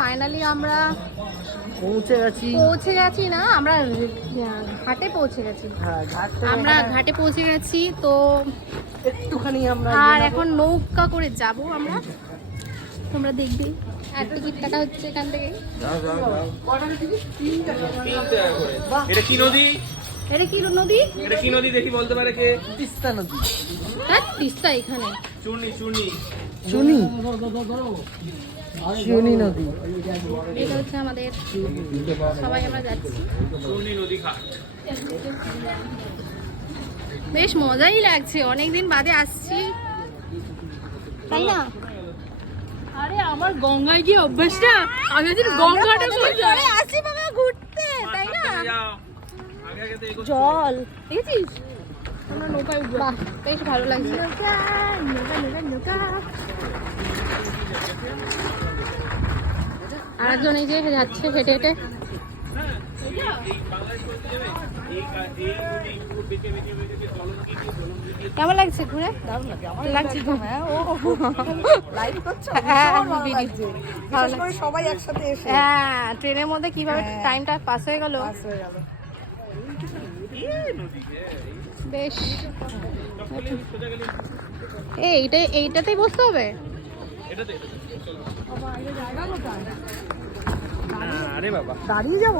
Finally আমরা পৌঁছে গেছি না, আমরা ঘাটে পৌঁছে গেছি। হ্যাঁ, আমরা ঘাটে পৌঁছে গেছি তো একটুখানি আমরা আর এখন নৌকা করে যাব আমরা, তোমরা দেখবে। আর টিকিট কাটা হচ্ছে এখান থেকে। এটা কি নদী? এটা কি নদী? এটা কি নদী দেখি বলতে পারে কে? তিস্তা নদী। হ্যাঁ তিস্তা এখানে। চুনি নদী। এটা হচ্ছে আমাদের, সবাই আমরা যাচ্ছি। চূর্ণী নদী ঘাট। বেশ মজাই লাগছে, অনেকদিন বাদে আসছি, তাই না? আরে আমার গঙ্গায় গিয়ে অভ্যাস না, আমি যদি গঙ্গাটা পরে আসি বাবা ঘুরতে, তাই না? জল দেখেছিস? আমরা নৌকায় উঠবো। বাহ বেশ ভালো লাগছে। আরেকজন এই যে যাচ্ছে হেঁটে হেঁটে। কেমন লাগছে ঘুরে? লাগছে তো? সবাই একসাথে এসে হ্যাঁ, ট্রেনের মধ্যে কিভাবে টাইমটা পাস হয়ে গেল। বেশ, এইটাতেই বসতে হবে। আরে বাবা দাঁড়িয়ে যাবো।